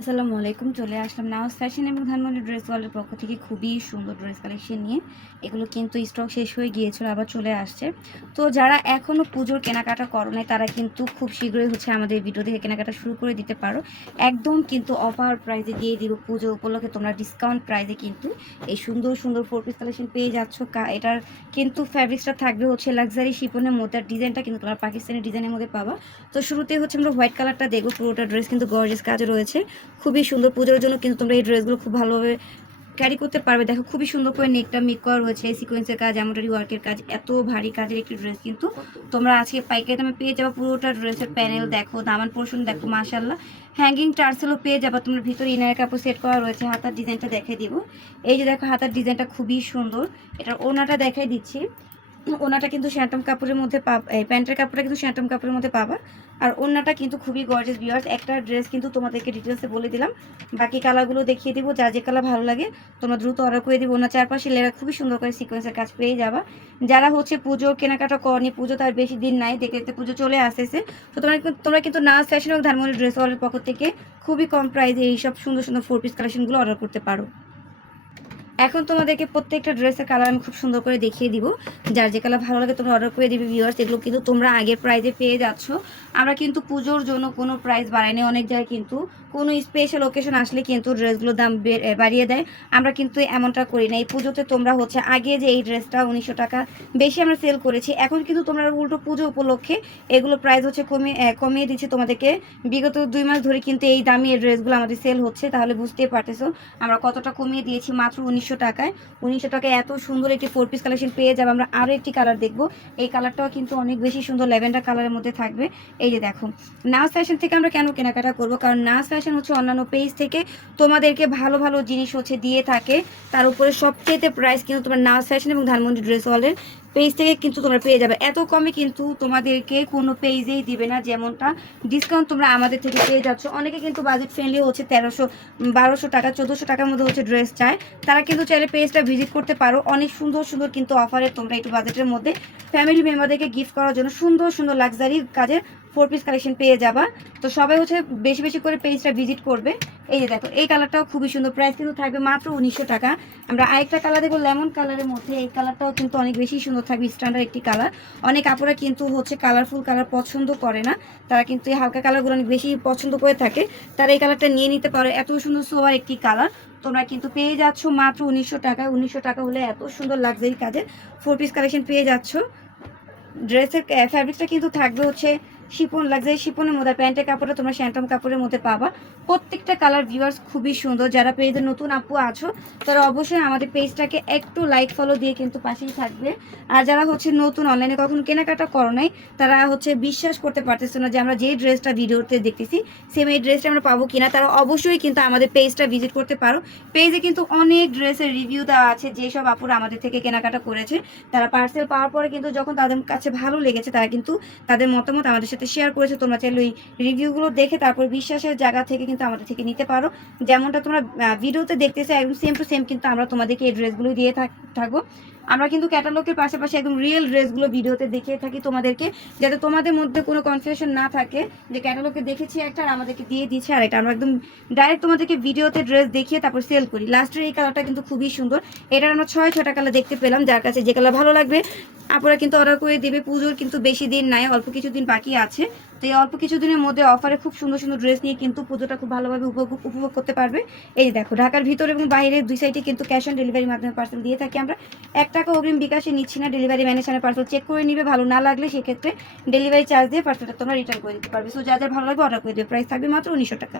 আসসালামু আলাইকুম, চলে আসলাম নাওস ফ্যাশন এবং ধানমন্ডি ড্রেস ওয়ালের পক্ষ থেকে খুবই সুন্দর ড্রেস কালেকশন নিয়ে। এগুলো কিন্তু স্টক শেষ হয়ে গিয়েছিল, আবার চলে আসছে। তো যারা এখনও পুজোর কেনাকাটা করো নাই তারা কিন্তু খুব শীঘ্রই হচ্ছে আমাদের ভিডিও থেকে কেনাকাটা শুরু করে দিতে পারো। একদম কিন্তু অফার প্রাইজে দিয়ে দিব পুজো উপলক্ষে, তোমরা ডিসকাউন্ট প্রাইজে কিন্তু এই সুন্দর সুন্দর ফোর পিস কালেকশন পেয়ে যাচ্ছ। এটার কিন্তু ফ্যাব্রিক্সটা থাকবে হচ্ছে লাক্সারি শিপনের মধ্যে ডিজাইনটা কিন্তু তোমরা পাকিস্তানি ডিজাইনের মধ্যে পাবা। তো শুরুতে হচ্ছে আমরা হোয়াইট কালারটা দেখব, পুরোটা ড্রেস কিন্তু গর্জেস কাজ রয়েছে। খুবই সুন্দর পুজোর জন্য, কিন্তু তোমরা এই ড্রেসগুলো খুব ভালোভাবে ক্যারি করতে পারবে। দেখো, খুবই সুন্দর করে নেকটা মেক করা রয়েছে সিকোয়েন্সের কাজ এমব্রয়ডারি ওয়ার্কের কাজ, এত ভারী কাজের একটি ড্রেস কিন্তু তোমরা আজকে পাইকারি দামে পেয়ে যাবে পুরোটা ড্রেসের প্যানেল দেখো, দামান পোর্শন দেখো মাশাল্লাহ হ্যাঙ্গিং টার্সেলও পেয়ে যাবে, তোমরা ভিতরে ইনার কাপড় সেট করা রয়েছে, হাতার ডিজাইনটা দেখে দিব। এই যে দেখো, হাতার ডিজাইনটা খুবই সুন্দর, এটার ওনাটা দেখাই দিচ্ছি। ওনাটা কিন্তু শ্যান্টম কাপড়ের মধ্যে পাবা এই প্যান্টের কাপড়টা কিন্তু শ্যান্টম কাপড়ের মধ্যে পাবা। আর ওনাটা কিন্তু খুবই গর্জেস ভিউয়ার্স একটা ড্রেস কিন্তু তোমাদেরকে ডিটেলসে বলে দিলাম। বাকি কালারগুলো দেখিয়ে দিব, যা যে কালার ভালো লাগে, তোমরা দ্রুত অর্ডার করে দিব। ওনার চারপাশে লেরা খুবই সুন্দর করে সিকোয়েন্সের কাজ পেয়ে যাবা। যারা হচ্ছে পুজো, কেনাকাটা করনি, পুজো তার বেশি দিন নাই, দেখতে দেখতে পুজো চলে আসতেছে। তো তোমরা তোমরা কিন্তু নাচ ফ্যাশন এবং ধানমন্ডি ড্রেস ওয়ালের পক্ষ থেকে খুবই কম প্রাইসে এইসব সুন্দর সুন্দর ফোর পিস কালেকশনগুলো অর্ডার করতে পারো। এখন তোমাদেরকে প্রত্যেকটা ড্রেসের কালার আমি খুব সুন্দর করে দেখিয়ে দিব। যার যে কালার ভালো লাগে তোমরা অর্ডার করে দিবে ভিউয়ার্স এগুলো কিন্তু তোমরা আগের প্রাইজে পেয়ে যাচ্ছ। আমরা কিন্তু পুজোর জন্য কোনো প্রাইস বাড়াইনি অনেক জায়গায় কিন্তু কোনো স্পেশাল ওকেশন আসলে কিন্তু ড্রেসগুলোর দাম বাড়িয়ে দেয়। আমরা কিন্তু এমনটা করি না এই পুজোতে তোমরা হচ্ছে আগে যে এই ড্রেসটা উনিশশো টাকা বেশি আমরা সেল করেছি, এখন কিন্তু তোমরা উল্টো পুজো উপলক্ষে এগুলো প্রাইস হচ্ছে কমিয়ে কমিয়ে দিচ্ছে তোমাদেরকে। বিগত দুই মাস ধরে কিন্তু এই দামি ড্রেসগুলো আমাদের সেল হচ্ছে, তাহলে বুঝতেই পারতেছো আমরা কতটা কমিয়ে দিয়েছি, মাত্র উনিশশো টাকায়। উনিশশো টাকায় এত সুন্দর একটি ফোর পিস কালেকশন পেয়ে যাবে। আমরা আরও একটি কালার দেখব। এই কালারটাও কিন্তু অনেক বেশি সুন্দর ল্যাভেন্ডার কালারের মধ্যে থাকবে। এই যে দেখো নার্স ফ্যাশন থেকে আমরা কেন কেনাকাটা করব? কারণ নার্স ফ্যাশন হচ্ছে অন্যান্য পেজ থেকে তোমাদেরকে ভালো ভালো জিনিস হচ্ছে দিয়ে থাকে। তার উপরে সবচেয়ে প্রাইস কিন্তু তোমার নার্স ফ্যাশন এবং ধানমন্ডি ড্রেস ওয়ালের পেজ থেকে কিন্তু তোমরা পেয়ে যাবে। এত কমে কিন্তু তোমাদেরকে কোনো পেজেই দিবে না যেমনটা ডিসকাউন্ট তোমরা আমাদের থেকে পেয়ে যাচ্ছ। অনেকে কিন্তু বাজেট ফ্রেন্ডলি হচ্ছে তেরোশো বারোশো টাকা, চোদ্দোশো টাকার মধ্যে হচ্ছে ড্রেস চায়। তারা কিন্তু চাইলে পেজটা ভিজিট করতে পারো। অনেক সুন্দর সুন্দর কিন্তু অফারে তোমরা একটু বাজেটের মধ্যে ফ্যামিলি মেম্বারদেরকে গিফট করার জন্য সুন্দর সুন্দর লাক্সারি কাজের ফোর পিস কালেকশন পেয়ে যাবা। তো সবাই হচ্ছে বেশি বেশি করে পেজটা ভিজিট করবে। এই যে দেখো, এই কালারটাও খুবই সুন্দর প্রাইস কিন্তু থাকবে মাত্র উনিশশো টাকা। আমরা আরেকটা কালার দেখব লেমন কালারের মধ্যে। এই কালারটাও কিন্তু অনেক বেশি সুন্দর থাকবে স্ট্যান্ডার্ড একটি কালার অনেক আপুরা কিন্তু হচ্ছে কালারফুল কালার পছন্দ করে না। তারা কিন্তু এই হালকা কালারগুলো অনেক বেশি পছন্দ করে থাকে। তারা এই কালারটা নিয়ে নিতে পারো। এত সুন্দর সোয়ার একটি কালার তোমরা কিন্তু পেয়ে যাচ্ছ মাত্র উনিশশো টাকা। উনিশশো টাকা হলে এত সুন্দর লাক্সারি কাজের ফোর পিস কালেকশন পেয়ে যাচ্ছ। ড্রেসের ফ্যাব্রিকটা কিন্তু থাকবে হচ্ছে শিপন লাক্সারি শিপনের মধ্যে প্যান্টের কাপড়টা তোমরা শ্যান্টম কাপড়ের মধ্যে পাবা। প্রত্যেকটা কালার ভিউয়ার্স খুবই সুন্দর। যারা পেজে নতুন আপু আছো, তারা অবশ্যই আমাদের পেজটাকে একটু লাইক ফলো দিয়ে কিন্তু পাশেই থাকবে। আর যারা হচ্ছে নতুন অনলাইনে কখনো কেনাকাটা করো নাই, তারা হচ্ছে বিশ্বাস করতে পারতেছে না যে আমরা যে ড্রেসটা ভিডিওতে দেখতেছি সেম এই ড্রেসটা আমরা পাবো কিনা, তারা অবশ্যই কিন্তু আমাদের পেজটা ভিজিট করতে পারো। পেজে কিন্তু অনেক ড্রেসের রিভিউ দেওয়া আছে, যেসব আপুরা আমাদের থেকে কেনাকাটা করেছে, তারা পার্সেল পাওয়ার পরে কিন্তু যখন তাদের কাছে ভালো লেগেছে, তারা কিন্তু তাদের মতামত আমাদের সাথে শেয়ার করেছ, তোমরা চাইলে ওই রিভিউগুলো দেখে তারপর বিশ্বাসের জায়গা থেকে কিন্তু আমাদের থেকে নিতে পারো। যেমনটা তোমরা ভিডিওতে দেখতেছো একদম সেম টু সেম কিন্তু আমরা তোমাদেরকে এই দিয়ে থাকব। আমরা কিন্তু ক্যাটালগের পাশাপাশি একদম রিয়েল ড্রেসগুলো ভিডিওতে দেখিয়ে থাকি তোমাদেরকে, যাতে তোমাদের মধ্যে কোনো কনফিউশন না থাকে যে ক্যাটালগে দেখেছি একটা আর আমাদেরকে দিয়ে দিচ্ছে আর এটা আমরা একদম ডাইরেক্ট তোমাদেরকে ভিডিওতে ড্রেস দেখিয়ে তারপর সেল করি। লাস্টের এই কালারটা কিন্তু খুবই সুন্দর। এটার আমরা ছয় ছটা কালার দেখতে পেলাম, যার কাছে যে কালার ভালো লাগবে। আপনারা কিন্তু অর্ডার করে দেবে, পুজোর কিন্তু বেশি দিন নাই, অল্প কিছু দিন বাকি আছে। তো এই অল্প কিছু দিনের মধ্যে অফারে খুব সুন্দর সুন্দর ড্রেস নিয়ে কিন্তু পুজোটা খুব ভালোভাবে উপভোগ উপভোগ করতে পারবে। এই দেখো, ঢাকার ভিতরে এবং বাইরে দুই সাইডে কিন্তু ক্যাশ অন ডেলিভারির মাধ্যমে পার্সেল দিয়ে থাকি আমরা। এক টাকা অগ্রিম বিকাশে নিচ্ছি না ডেলিভারি ম্যানেজারের পার্সেল চেক করে নিবে, ভালো না লাগলে সেক্ষেত্রে ডেলিভারি চার্জ দিয়ে পার্সেলটা তোমরা রিটার্ন করে দিতে পারবে। সো যাদের ভালো লাগবে অর্ডার করে দেবে প্রাইস থাকবে মাত্র উনিশশো টাকা।